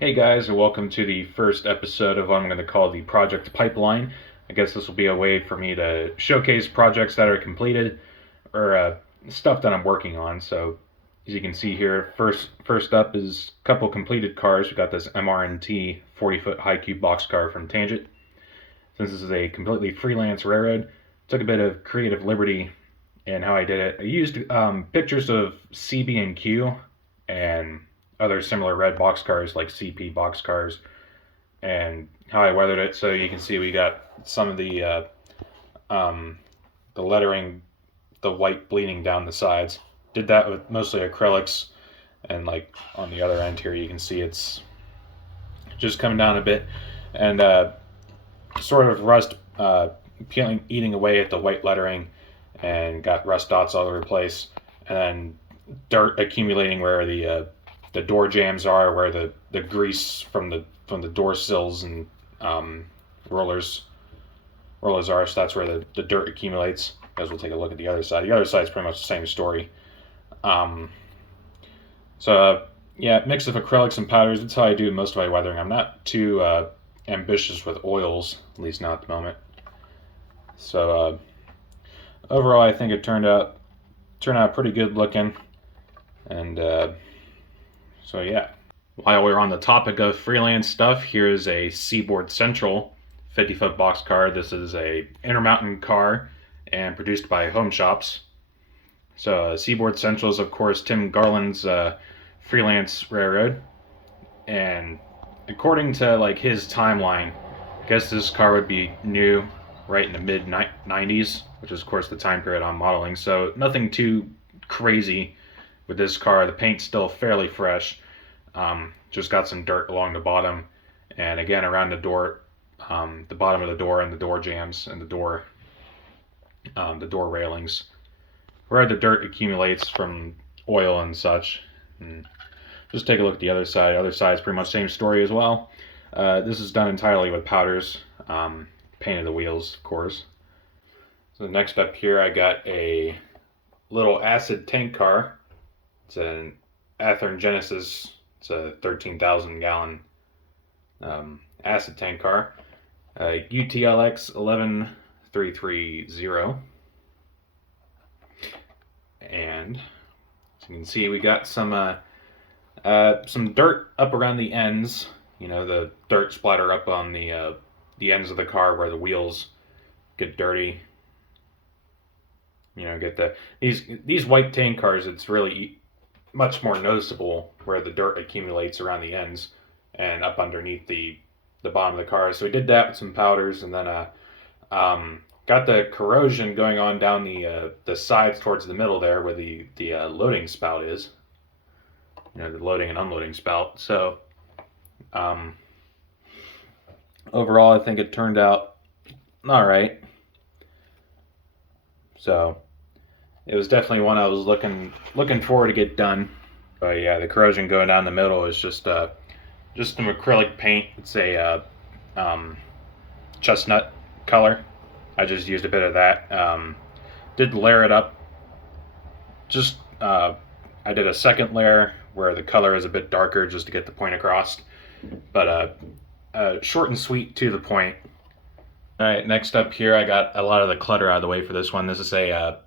Hey guys, and welcome to the first episode of what I'm going to call the Project Pipeline. I guess this will be a way for me to showcase projects that are completed or stuff that I'm working on. So, as you can see here, first up is a couple completed cars. We got this MRNT 40-foot high cube boxcar from Tangent. Since this is a completely freelance railroad, took a bit of creative liberty in how I did it. I used pictures of CB&Q and other similar red boxcars like CP boxcars and how I weathered it. So you can see we got some of the lettering, the white bleeding down the sides. Did that with mostly acrylics, and like on the other end here, you can see it's just coming down a bit, and sort of rust eating away at the white lettering, and got rust dots all over the place, and then dirt accumulating where the door jams are, where the grease from the door sills and rollers are. So that's where the dirt accumulates. As we'll take a look at the other side. The other side is pretty much the same story. Um, yeah, mix of acrylics and powders. That's how I do most of my weathering. I'm not too ambitious with oils, at least not at the moment. So overall, I think it turned out pretty good looking, and so yeah. While we're on the topic of freelance stuff, here's a Seaboard Central 50-foot box car. This is a Intermountain car and produced by Home Shops. So Seaboard Central is, of course, Tim Garland's freelance railroad, and according to like his timeline, I guess this car would be new right in the mid 90s, which is of course the time period I'm modeling. So nothing too crazy with this car. The paint's still fairly fresh. Just got some dirt along the bottom, and again around the door, the bottom of the door and the door jams and the door railings, where the dirt accumulates from oil and such. And just take a look at the other side. The other side is pretty much the same story as well. This is done entirely with powders, painted the wheels, of course. So next up here, I got a little acid tank car. It's an Athearn Genesis. It's a 13,000 gallon acid tank car. UTLX 11330. And as you can see, we got some dirt up around the ends. You know, the dirt splatter up on the ends of the car where the wheels get dirty. You know, get these white tank cars. It's really much more noticeable where the dirt accumulates around the ends and up underneath the bottom of the car. So we did that with some powders, and then got the corrosion going on down the sides towards the middle there, where the loading spout is. You know, the loading and unloading spout. So overall, I think it turned out all right. So it was definitely one I was looking forward to get done. But yeah, the corrosion going down the middle is just some acrylic paint. It's a chestnut color. I just used a bit of that. Did layer it up. Just I did a second layer where the color is a bit darker just to get the point across. But short and sweet, to the point. All right, next up here, I got a lot of the clutter out of the way for this one. This is a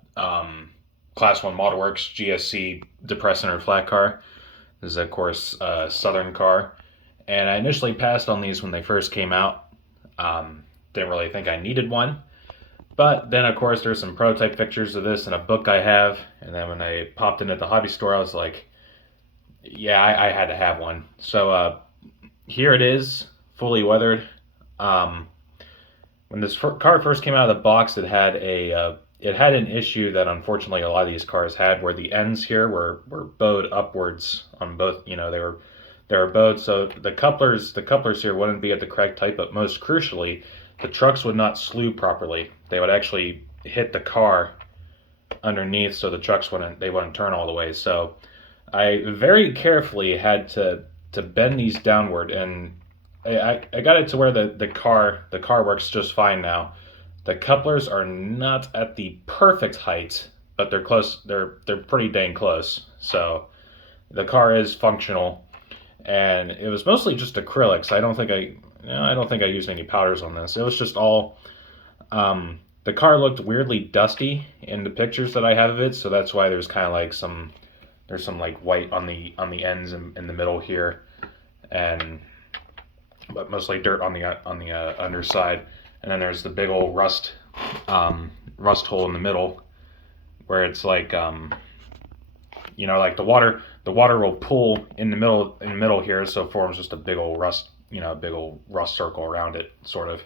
Class 1 Model Works GSC depressed center flat car. This is, of course, a Southern car. And I initially passed on these when they first came out. Didn't really think I needed one. But then, of course, there's some prototype pictures of this in a book I have. And then when I popped in at the hobby store, I was like, yeah, I had to have one. So here it is, fully weathered. When this car first came out of the box, it had an issue that unfortunately a lot of these cars had, where the ends here were bowed upwards on both. You know, they were bowed, so the couplers here wouldn't be at the correct height. But most crucially, the trucks would not slew properly. They would actually hit the car underneath, so the trucks wouldn't turn all the way. So I very carefully had to bend these downward, and I got it to where the car works just fine now. The couplers are not at the perfect height, but they're close. They're pretty dang close. So the car is functional, and it was mostly just acrylics. I don't think I used any powders on this. It was just all. The car looked weirdly dusty in the pictures that I have of it, so that's why there's kind of like there's some like white on the ends and in the middle here, and but mostly dirt on the underside, and then there's the big old rust hole in the middle where it's like like the water will pool in the middle here, so it forms just a big old rust circle around it, sort of.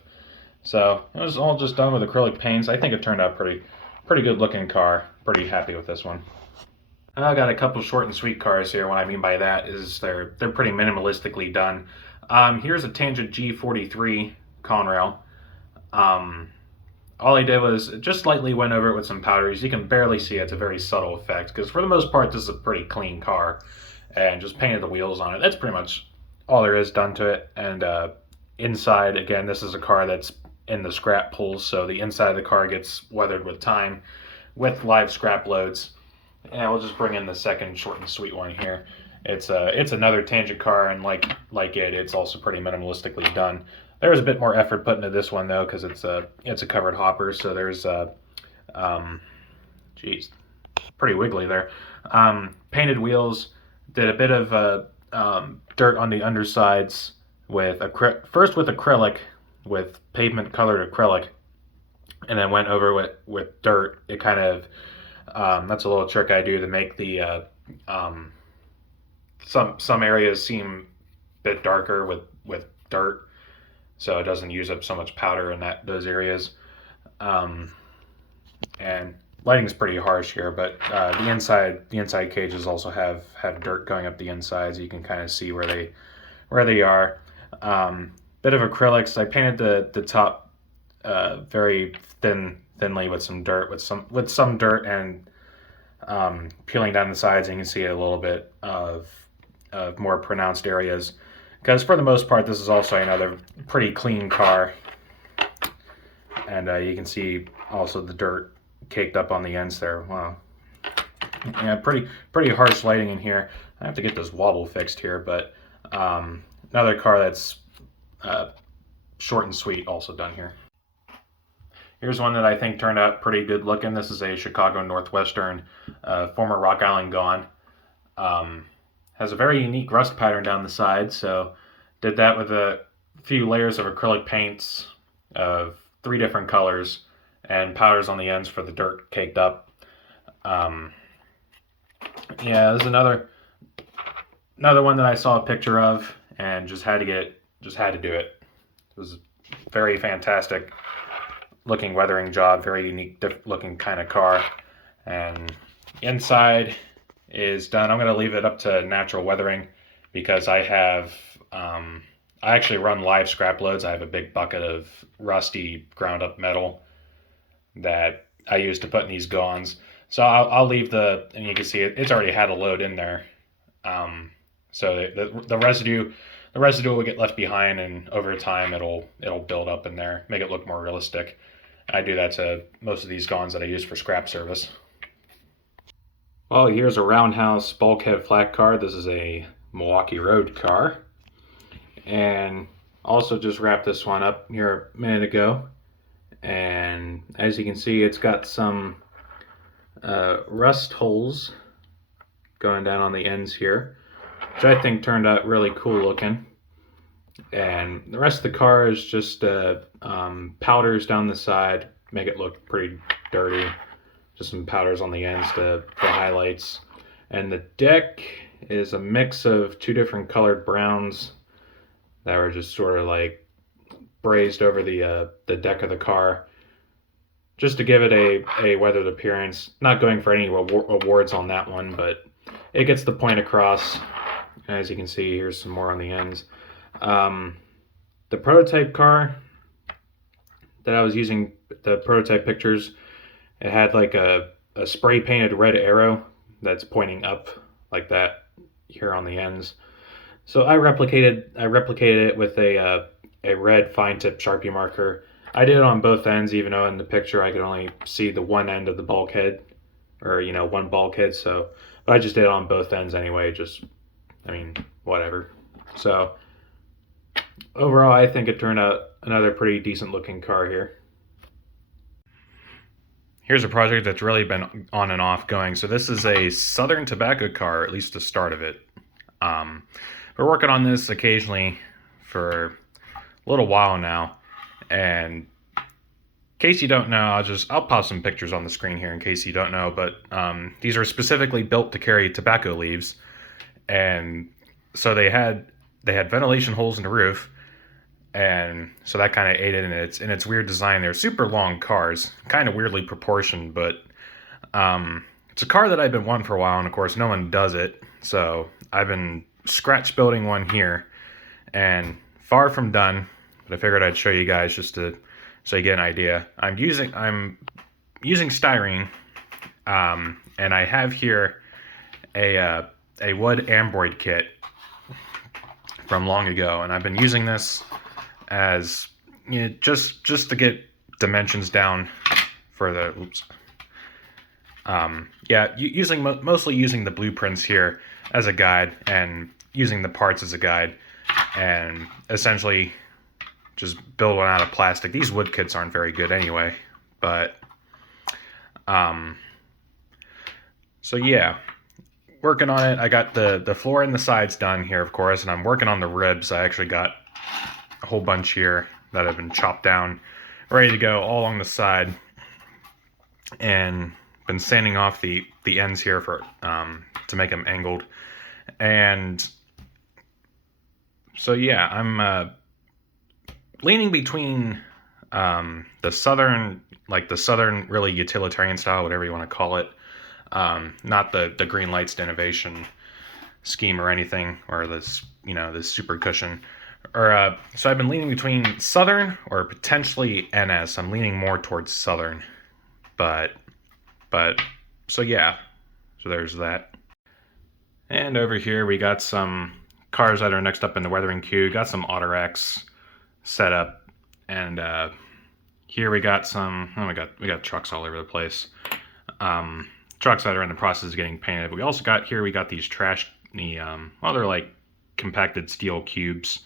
So it was all just done with acrylic paints. I think it turned out pretty good looking car. Pretty happy with this one. I got a couple short and sweet cars here. What I mean by that is they're pretty minimalistically done. Here's a Tangent G43 Conrail. All I did was just lightly went over it with some powders. You can barely see it. It's a very subtle effect because for the most part this is a pretty clean car, and just painted the wheels on it. That's pretty much all there is done to it. And inside, again, this is a car that's in the scrap pools, so the inside of the car gets weathered with time with live scrap loads. And we'll just bring in the second short and sweet one here. It's another Tangent car, and like it's also pretty minimalistically done. There was a bit more effort put into this one though, because it's a covered hopper, so there's pretty wiggly there. Painted wheels. Did a bit of dirt on the undersides first with acrylic, with pavement colored acrylic, and then went over with dirt. It kind of that's a little trick I do to make the some areas seem a bit darker with dirt, so it doesn't use up so much powder in those areas. And lighting's pretty harsh here, but the inside cages also have dirt going up the insides. You can kind of see where they are. Bit of acrylics. I painted the top very thinly with some dirt, with some dirt, and peeling down the sides. And you can see a little bit of more pronounced areas, because for the most part this is also another pretty clean car, and you can see also the dirt caked up on the ends there. Wow. Yeah, pretty harsh lighting in here. I have to get this wobble fixed here, but another car that's short and sweet also done here. Here's one that I think turned out pretty good looking. This is a Chicago Northwestern, former Rock Island gone. Has a very unique rust pattern down the side, so did that with a few layers of acrylic paints of 3 different colors, and powders on the ends for the dirt caked up. Yeah, there's another one that I saw a picture of and just had to do it. It was a very fantastic looking weathering job, very unique looking kind of car. And inside is done. I'm going to leave it up to natural weathering, because I actually run live scrap loads. I have a big bucket of rusty ground up metal that I use to put in these gons. So I'll leave and you can see it's already had a load in there. So the residue will get left behind, and over time it'll build up in there, make it look more realistic. I do that to most of these gons that I use for scrap service. Well, here's a roundhouse bulkhead flat car. This is a Milwaukee Road car, and also just wrapped this one up here a minute ago. And as you can see, it's got some rust holes going down on the ends here, which I think turned out really cool looking. And the rest of the car is just powders down the side, make it look pretty dirty. Just some powders on the ends for highlights. And the deck is a mix of 2 different colored browns that were just sort of like brazed over the deck of the car, just to give it a weathered appearance. Not going for any awards on that one, but it gets the point across. As you can see, here's some more on the ends. The prototype car that I was using, the prototype pictures, it had like a spray painted red arrow that's pointing up like that here on the ends. So I replicated it with a red fine tip Sharpie marker. I did it on both ends, even though in the picture I could only see the one end of the bulkhead, or one bulkhead. But I just did it on both ends anyway. Whatever. So overall, I think it turned out another pretty decent looking car here. Here's a project that's really been on and off going. So this is a Southern Tobacco car, at least the start of it. We're working on this occasionally for a little while now, and in case you don't know, I'll pop some pictures on the screen here in case you don't know, but these are specifically built to carry tobacco leaves, and so they had ventilation holes in the roof, and so that kind of aided in its weird design. They're super long cars, kind of weirdly proportioned, but it's a car that I've been wanting for a while, and of course no one does it, so I've been scratch building one here, and far from done, but I figured I'd show you guys just to so you get an idea. I'm using styrene, and I have here a wood ambroid kit from long ago, and I've been using this as just to get dimensions down for the mostly using the blueprints here as a guide and using the parts as a guide, and essentially just build one out of plastic. These wood kits aren't very good anyway, but so yeah, working on it. I got the floor and the sides done here, of course, and I'm working on the ribs. I actually got a whole bunch here that have been chopped down, ready to go all along the side, and been sanding off the ends here for to make them angled. And so yeah, I'm leaning between the southern really utilitarian style, whatever you want to call it, not the green lights to innovation scheme or anything, or this super cushion, or so I've been leaning between southern or potentially NS. I'm leaning more towards southern, but so yeah, so there's that. And over here we got some cars that are next up in the weathering queue. Got some Autorex set up, and here we got some. Oh, we got trucks all over the place. Trucks that are in the process of getting painted. But we also got here. We got these they're like compacted steel cubes,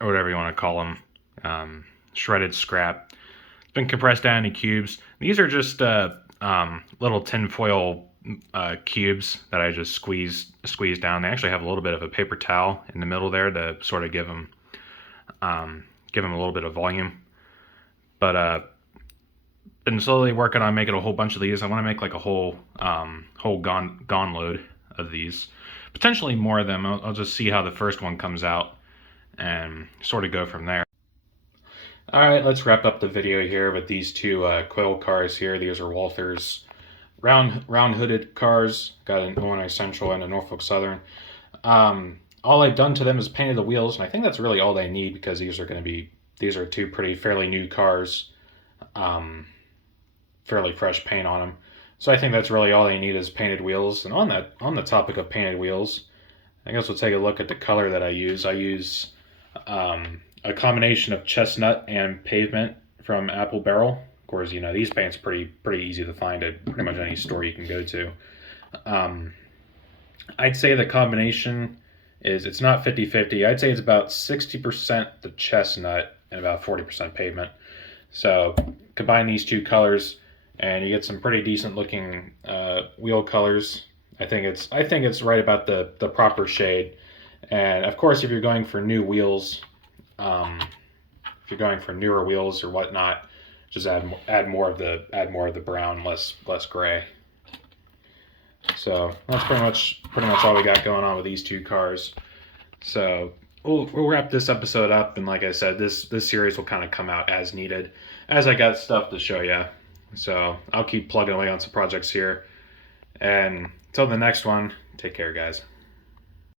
or whatever you want to call them. Shredded scrap. It's been compressed down into cubes. These are just little tinfoil cubes that I just squeeze down. They actually have a little bit of a paper towel in the middle there to sort of give them a little bit of volume. But been slowly working on making a whole bunch of these. I want to make like a whole gone load of these, potentially more of them. I'll just see how the first one comes out and sort of go from there. All right, let's wrap up the video here with these two Quill cars here. These are Walther's round hooded cars. Got an Illinois Central and a Norfolk Southern. All I've done to them is painted the wheels, and I think that's really all they need, because these are two fairly new cars, fairly fresh paint on them. So I think that's really all they need is painted wheels. And on the topic of painted wheels, I guess we'll take a look at the color that I use. I use a combination of chestnut and pavement from Apple Barrel. Of course, these paints are pretty easy to find at pretty much any store you can go to. I'd say the combination it's not 50-50. I'd say it's about 60% the chestnut and about 40% pavement. So combine these two colors and you get some pretty decent looking wheel colors. I think it's right about the proper shade. And of course, if you're going for new wheels, if you're going for newer wheels or whatnot, just add more of the brown, less gray. So that's pretty much all we got going on with these two cars. So we'll wrap this episode up, and like I said, this series will kind of come out as needed, as I got stuff to show you. So I'll keep plugging away on some projects here, and until the next one, take care, guys.